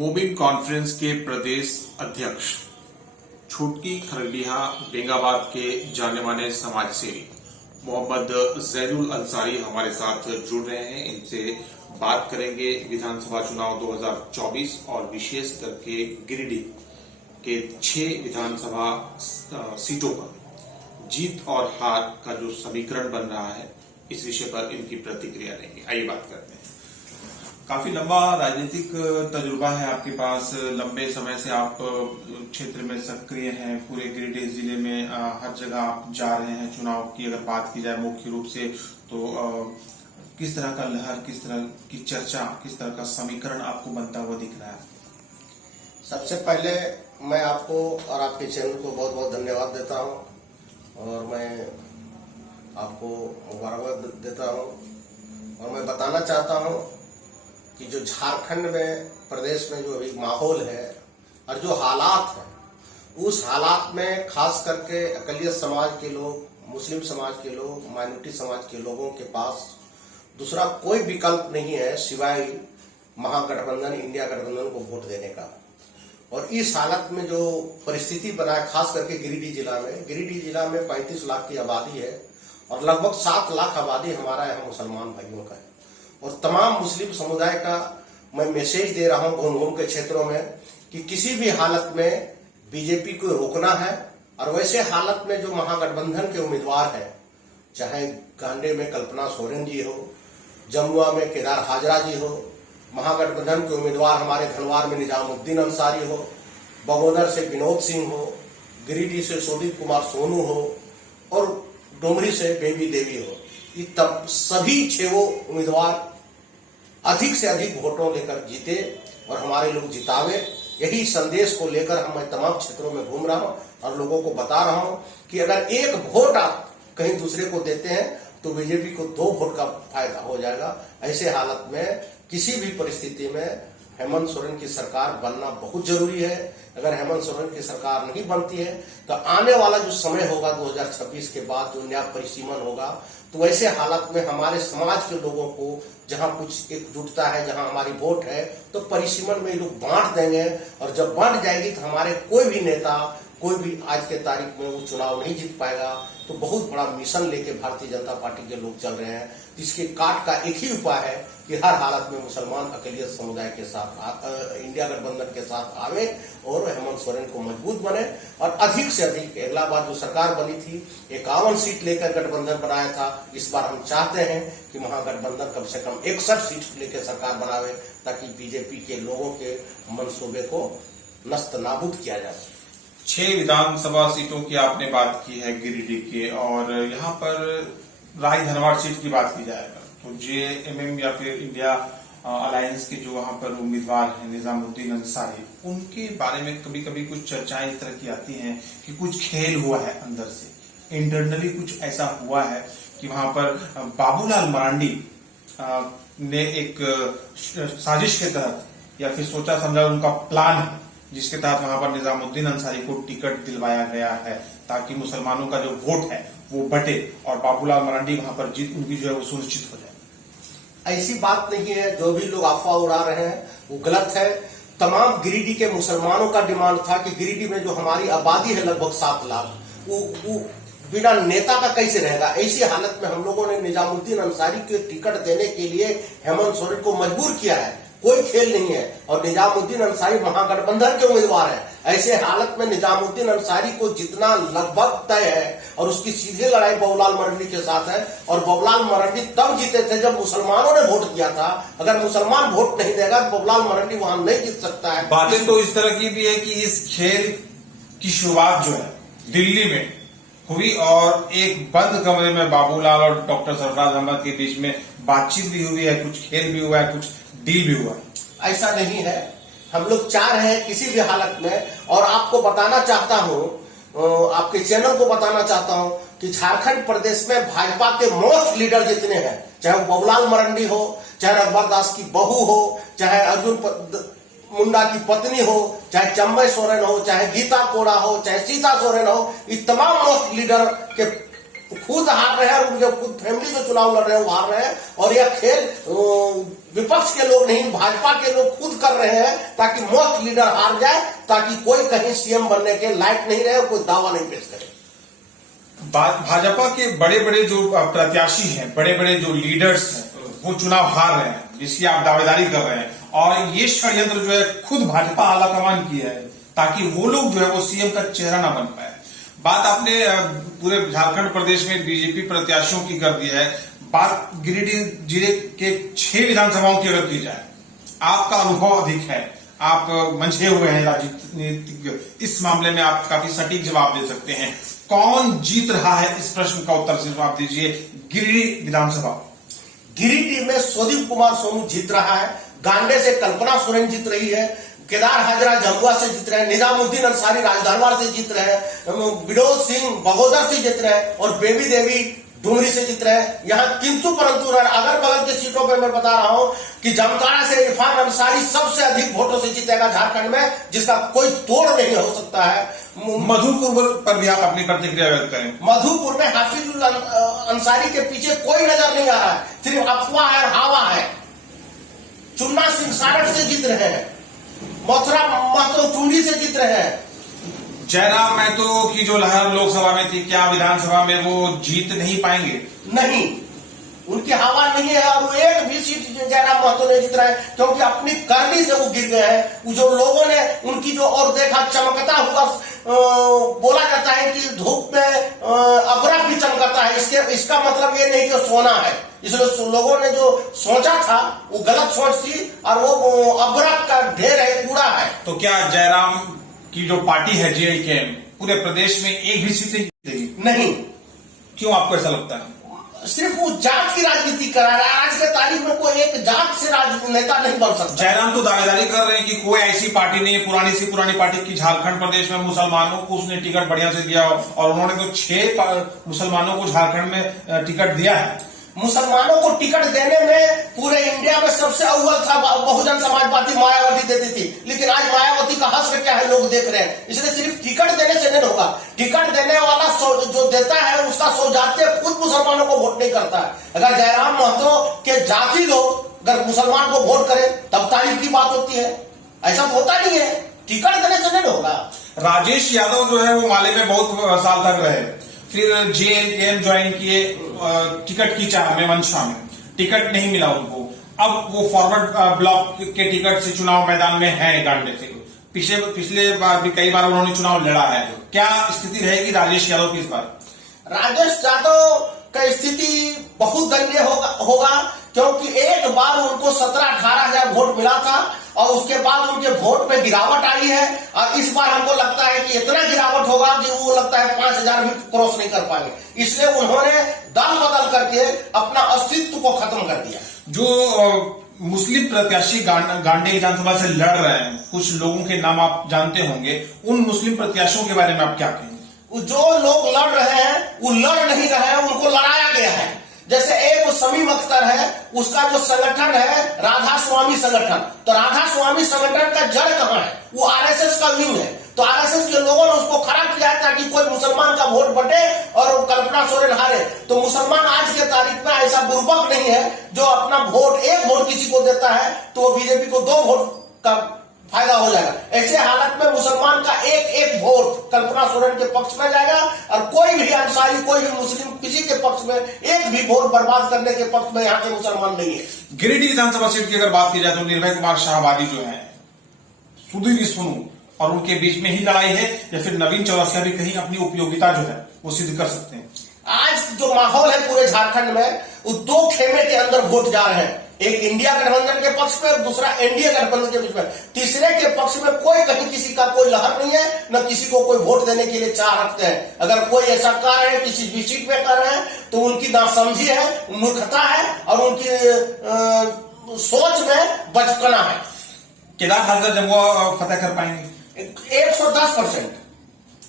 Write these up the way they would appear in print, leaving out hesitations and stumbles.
मोमिन कॉन्फ्रेंस के प्रदेश अध्यक्ष छुटकी खरलिया बेंगाबाद के जाने माने समाज सेवी मोहम्मद जैनुल अंसारी हमारे साथ जुड़ रहे हैं। इनसे बात करेंगे विधानसभा चुनाव 2024 और विशेष करके गिरिडीह के 6 विधानसभा सीटों पर जीत और हार का जो समीकरण बन रहा है, इस विषय पर इनकी प्रतिक्रिया लेंगे। आइए बात करते हैं। काफी लंबा राजनीतिक तजुर्बा है आपके पास, लंबे समय से आप क्षेत्र में सक्रिय हैं, पूरे गिरिडीह जिले में हर जगह आप जा रहे हैं। चुनाव की अगर बात की जाए मुख्य रूप से तो किस तरह का लहर, किस तरह की चर्चा, किस तरह का समीकरण आपको बनता हुआ दिख रहा है? सबसे पहले मैं आपको और आपके चैनल को बहुत बहुत धन्यवाद देता हूं और मैं आपको मुबारकबाद देता हूं और मैं बताना चाहता हूं कि जो झारखंड में प्रदेश में जो अभी माहौल है और जो हालात है, उस हालात में खास करके अकलियत समाज के लोग, मुस्लिम समाज के लोग, माइनॉरिटी समाज के लोगों के पास दूसरा कोई विकल्प नहीं है सिवाय महागठबंधन, इंडिया गठबंधन को वोट देने का। और इस हालत में जो परिस्थिति बना है, खास करके गिरिडीह जिला में 35 लाख की आबादी है और लगभग 7 लाख आबादी हमारा यहाँ मुसलमान भाइयों का है। और तमाम मुस्लिम समुदाय का मैं मैसेज दे रहा हूं घूम के क्षेत्रों में कि किसी भी हालत में बीजेपी को रोकना है। और वैसे हालत में जो महागठबंधन के उम्मीदवार है, चाहे गांडे में कल्पना सोरेन जी हो, जमुआ में केदार हाजरा जी हो, महागठबंधन के उम्मीदवार हमारे धनवार में निजामुद्दीन अंसारी हो, बगोदर से विनोद सिंह हो, गिरिडीह से सुदीप कुमार सोनू हो और डोमरी से बेबी देवी हो, ये तब सभी 6 उम्मीदवार अधिक से अधिक वोटों लेकर जीते और हमारे लोग जितावे। यही संदेश को लेकर हम तमाम क्षेत्रों में घूम रहा हूं और लोगों को बता रहा हूं कि अगर एक वोट आप कहीं दूसरे को देते हैं तो बीजेपी को 2 वोट का फायदा हो जाएगा। ऐसे हालत में किसी भी परिस्थिति में हेमंत सोरेन की सरकार बनना बहुत जरूरी है। अगर हेमंत सोरेन की सरकार नहीं बनती है तो आने वाला जो समय होगा 2026 के बाद जो नया परिसीमन होगा, तो वैसे हालत में हमारे समाज के लोगों को जहां कुछ एकजुटता है, जहां हमारी वोट है, तो परिसीमन में लोग बांट देंगे और जब बांट जाएगी तो हमारे कोई भी नेता, कोई भी आज के तारीख में वो चुनाव नहीं जीत पाएगा। तो बहुत बड़ा मिशन लेके भारतीय जनता पार्टी के लोग चल रहे हैं। इसके काट का एक ही उपाय है कि हर हालत में मुसलमान अकलियत समुदाय के साथ इंडिया गठबंधन के साथ आवे और हेमंत सोरेन को मजबूत बने और अधिक से अधिक। अगला बार जो सरकार बनी थी 51 सीट लेकर गठबंधन बनाया था, इस बार हम चाहते हैं कि महागठबंधन कम से कम 61 सीट लेकर सरकार बनावे ताकि बीजेपी के लोगों के मंसूबे को नस्त नाबूद किया जा सके। 6 विधानसभा सीटों की आपने बात की है गिरिडीह के, और यहाँ पर राय धनवार सीट की बात की जाएगा तो जेएमएम या फिर इंडिया अलायंस के जो वहां पर उम्मीदवार हैं निजामुद्दीन अंसारी, उनके बारे में कभी कभी कुछ चर्चाएं इस तरह की आती हैं कि कुछ खेल हुआ है अंदर से, इंटरनली कुछ ऐसा हुआ है कि वहां पर बाबूलाल मरांडी ने एक साजिश के तहत या फिर सोचा समझा उनका प्लान है जिसके तहत वहां पर निजामुद्दीन अंसारी को टिकट दिलवाया गया है ताकि मुसलमानों का जो वोट है वो बटे और बाबूलाल मरांडी वहां पर जीत उनकी जो है वो सुनिश्चित हो जाए। ऐसी बात नहीं है। जो भी लोग अफवाह उड़ा रहे हैं वो गलत है। तमाम गिरिडीह के मुसलमानों का डिमांड था कि गिरिडीह में जो हमारी आबादी है लगभग 7 लाख, वो बिना नेता का कैसे रहेगा। ऐसी हालत में हम लोगों ने निजामुद्दीन अंसारी के टिकट देने के लिए हेमंत सोरेन को मजबूर किया है। कोई खेल नहीं है और निजामुद्दीन अंसारी महागठबंधन के उम्मीदवार है। ऐसे हालत में निजामुद्दीन अंसारी को जितना लगभग तय है और उसकी सीधी लड़ाई बाबूलाल मरांडी के साथ है। और बाबूलाल मरांडी तब जीते थे जब मुसलमानों ने वोट दिया था। अगर मुसलमान वोट नहीं देगा तो बाबूलाल मरांडी वहां नहीं जीत सकता है। बातें तो इस तरह की भी है कि इस खेल की शुरुआत जो है दिल्ली में हुई और एक बंद कमरे में बाबूलाल और डॉक्टर सरफराज अहमद के बीच में बातचीत भी हुई है, कुछ खेल भी हुआ है, कुछ डील भी हुआ है। ऐसा नहीं है। हम लोग चाह रहे हैं किसी भी हालत में, और आपको बताना चाहता हूं, आपके चैनल को बताना चाहता हूं कि झारखंड प्रदेश में भाजपा के मोस्ट लीडर जितने हैं, चाहे वो बाबूलाल मरांडी हो, चाहे रघुवर दास की बहू हो, चाहे अर्जुन मुंडा की पत्नी हो, चाहे चंबई सोरेन हो, चाहे गीता कोड़ा हो, चाहे सीता सोरेन हो, ये तमाम मोस्ट लीडर के खुद हार रहे हैं और उनके खुद फैमिली जो चुनाव लड़ रहे हैं वो हार रहे हैं। और यह खेल विपक्ष के लोग नहीं, भाजपा के लोग खुद कर रहे हैं ताकि मस्त लीडर हार जाए, ताकि कोई कहीं सीएम बनने के लायक नहीं रहे और कोई दावा नहीं पेश करे। भाजपा के बड़े बड़े जो प्रत्याशी हैं, बड़े बड़े जो लीडर्स हैं, वो चुनाव हार रहे हैं, जिसकी आप दावेदारी कर रहे हैं, और ये षड्यंत्र जो है खुद भाजपा आलाकमान किया है ताकि वो लोग जो है वो सीएम का चेहरा ना बन पाए। बात आपने पूरे झारखंड प्रदेश में बीजेपी प्रत्याशियों की कर दी है। बात गिरिडीह जिले के 6 विधानसभाओं की अगर की जाए, आपका अनुभव अधिक है, आप मंझे हुए हैं राजनीतिक, इस मामले में आप काफी सटीक जवाब दे सकते हैं। कौन जीत रहा है, इस प्रश्न का उत्तर से जवाब दीजिए। गिरिडीह विधानसभा, गिरिडीह में स्वदीप कुमार सोनू जीत रहा है, गांडे से कल्पना सोरेन जीत रही है, केदार हाजरा झाबुआ से जीत रहे हैं, निजामुद्दीन अंसारी राजदरबार से जीत रहे हैं, विनोद सिंह बगोदर से जीत रहे हैं और बेबी देवी डुमरी से जीत रहे हैं। यहाँ किंतु परंतु अगल बगल की सीटों पर मैं बता रहा हूं कि जामताड़ा से इरफान अंसारी सबसे अधिक वोटों से जीतेगा झारखंड में, जिसका कोई तोड़ नहीं हो सकता है। मधुपुर पर भी आप अपनी प्रतिक्रिया व्यक्त करें। मधुपुर में हाफिजुल अंसारी के पीछे कोई नजर नहीं आ रहा है, सिर्फ अफवाह है, हवा है। चुन्ना सिंह सारठ से जीत रहे हैं, मथुरा महतो टूंडी से जीत रहे हैं। जयराम महतो की जो लहर लोकसभा में थी, क्या विधानसभा में वो जीत नहीं पाएंगे? नहीं, उनकी हवा नहीं है और वो एक भी सीट जयराम महतो नहीं जीत रहे हैं, क्योंकि अपनी करनी से वो गिर गए हैं। वो जो लोगों ने उनकी जो और देखा चमकता हुआ, बोला जाता है कि धूप में अबरख भी चमकता है, इसका मतलब ये नहीं कि सोना है। इसलिए लोगों ने जो सोचा था वो गलत सोच थी और वो अबरख का ढेर है, कूड़ा है। तो क्या जयराम की जो पार्टी है जेडीएम पूरे प्रदेश में एक भी सीट नहीं जीतेगी? नहीं। क्यों आपको ऐसा लगता है? सिर्फ वो जात की राजनीति करा रहा है। आज के तारीख में कोई एक जात से राजनेता नहीं बन सकता। जयराम तो दावेदारी कर रहे हैं कि कोई ऐसी पार्टी नहीं है, पुरानी सी पुरानी पार्टी की झारखंड प्रदेश में मुसलमानों को उसने टिकट बढ़िया से दिया, और उन्होंने तो 6 मुसलमानों को झारखंड में टिकट दिया है। मुसलमानों को टिकट देने में पूरे इंडिया में सबसे अव्वल था बहुजन समाज पार्टी, मायावती देती थी। लेकिन आज मायावती का हश्र क्या है लोग देख रहे हैं। इसलिए सिर्फ टिकट देने से नहीं होगा। टिकट देने वाला जो देता है उसका सौजातीय खुद मुसलमानों को वोट नहीं करता है। अगर जयराम महतो के जाति लोग अगर मुसलमान को वोट करें तब तारीफ की बात होती है, ऐसा होता नहीं है। टिकट देने से नहीं होगा। राजेश यादव जो है वो माले में बहुत साल तक रहे, फिर जेएमएम ज्वाइन किए, टिकट की चाह में, मंशा में टिकट नहीं मिला उनको। अब वो फॉरवर्ड ब्लॉक के टिकट से चुनाव मैदान में है गांडे से। पिछले बार भी कई बार उन्होंने चुनाव लड़ा है। क्या स्थिति रहेगी राजेश यादव की इस बार? राजेश यादव का स्थिति बहुत दयनीय होगा, क्योंकि एक बार उनको 17-18 हजार वोट मिला था और उसके बाद उनके वोट में गिरावट आई है। और इस बार हमको लगता है कि इतना गिरावट होगा कि वो लगता है 5000 भी क्रॉस नहीं कर पाएंगे। इसलिए उन्होंने दल बदल करके अपना अस्तित्व को खत्म कर दिया। जो मुस्लिम प्रत्याशी गांडे विधानसभा से लड़ रहे हैं, कुछ लोगों के नाम आप जानते होंगे, उन मुस्लिम प्रत्याशियों के बारे में आप क्या कहेंगे? जो लोग लड़ रहे हैं वो लड़ नहीं रहे हैं, उनको लड़ाया गया है। जैसे एक समीम अख्तर है, उसका जो संगठन है राधा स्वामी संगठन, तो राधा स्वामी संगठन का जड़ कहाँ है? वो आरएसएस का विंग है। तो आरएसएस के लोगों ने उसको खड़ा किया ताकि कोई मुसलमान का वोट बटे और कल्पना सोरेन हारे। तो मुसलमान आज के तारीख में ऐसा बुर्बक नहीं है जो अपना वोट, एक वोट किसी को देता है तो वो बीजेपी को 2 वोट का फायदा हो जाएगा। ऐसे हालत में मुसलमान का एक वोट कल्पना सोरेन के पक्ष में जाएगा और कोई भी अंसारी, कोई भी मुस्लिम किसी के पक्ष में एक भी वोट बर्बाद करने के पक्ष में यहाँ के मुसलमान नहीं है। गिरिडीह विधानसभा सीट की अगर बात की जाए तो निर्भय कुमार शाहबादी जो है, सुधीर सोनू और उनके बीच में ही लड़ाई है, या फिर नवीन चौरसिया भी कहीं अपनी उपयोगिता जो है वो सिद्ध कर सकते हैं? आज जो माहौल है पूरे झारखंड में, वो 2 खेमे के अंदर वोट जा रहे हैं। एक इंडिया गठबंधन के पक्ष में, दूसरा एनडीए गठबंधन के बीच में। तीसरे के पक्ष में कोई कहीं किसी का कोई लहर नहीं है, न किसी को कोई वोट देने के लिए चाह रखते हैं। अगर कोई ऐसा कर रहे हैं, किसी भी सीट पे कर रहे हैं, तो उनकी नासमझी है, मूर्खता है और उनकी सोच में बचपना है। केदार हाजरा जमुआ फतेह कर पाएंगे? 110%।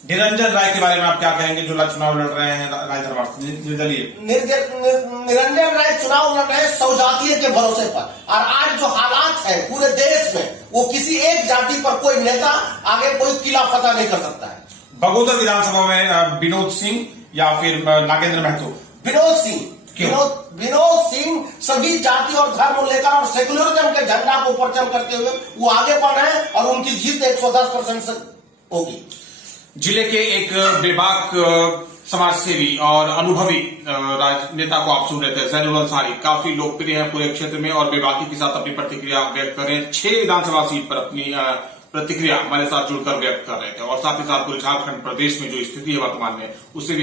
निरंजन राय के बारे में आप क्या कहेंगे, जो चुनाव लड़ रहे हैं रायदरबार से, निर्दलीय? निरंजन राय चुनाव लड़ रहे हैं सौजातीय के भरोसे पर। और आज जो हालात है पूरे देश में, वो किसी एक जाति पर कोई नेता आगे कोई किला फतह नहीं कर सकता है। बगोदर विधानसभा में विनोद सिंह, या फिर नागेंद्र महतो? विनोद सिंह, क्यों? विनोद सिंह सभी जाति और धर्म लेकर और सेकुलरिज्म के झंडा को परचम करते हुए वो आगे बढ़ रहे हैं और उनकी जीत 110% से होगी। जिले के एक बेबाक समाजसेवी और अनुभवी राजनेता को आप सुन रहे थे, जैनुल अंसारी, काफी लोकप्रिय है पूरे क्षेत्र में और बेबाकी के साथ अपनी प्रतिक्रिया व्यक्त कर रहे हैं। 6 विधानसभा सीट पर अपनी प्रतिक्रिया हमारे साथ जुड़कर व्यक्त कर रहे थे और साथ ही साथ पूरे झारखंड प्रदेश में जो स्थिति है वर्तमान में उससे भी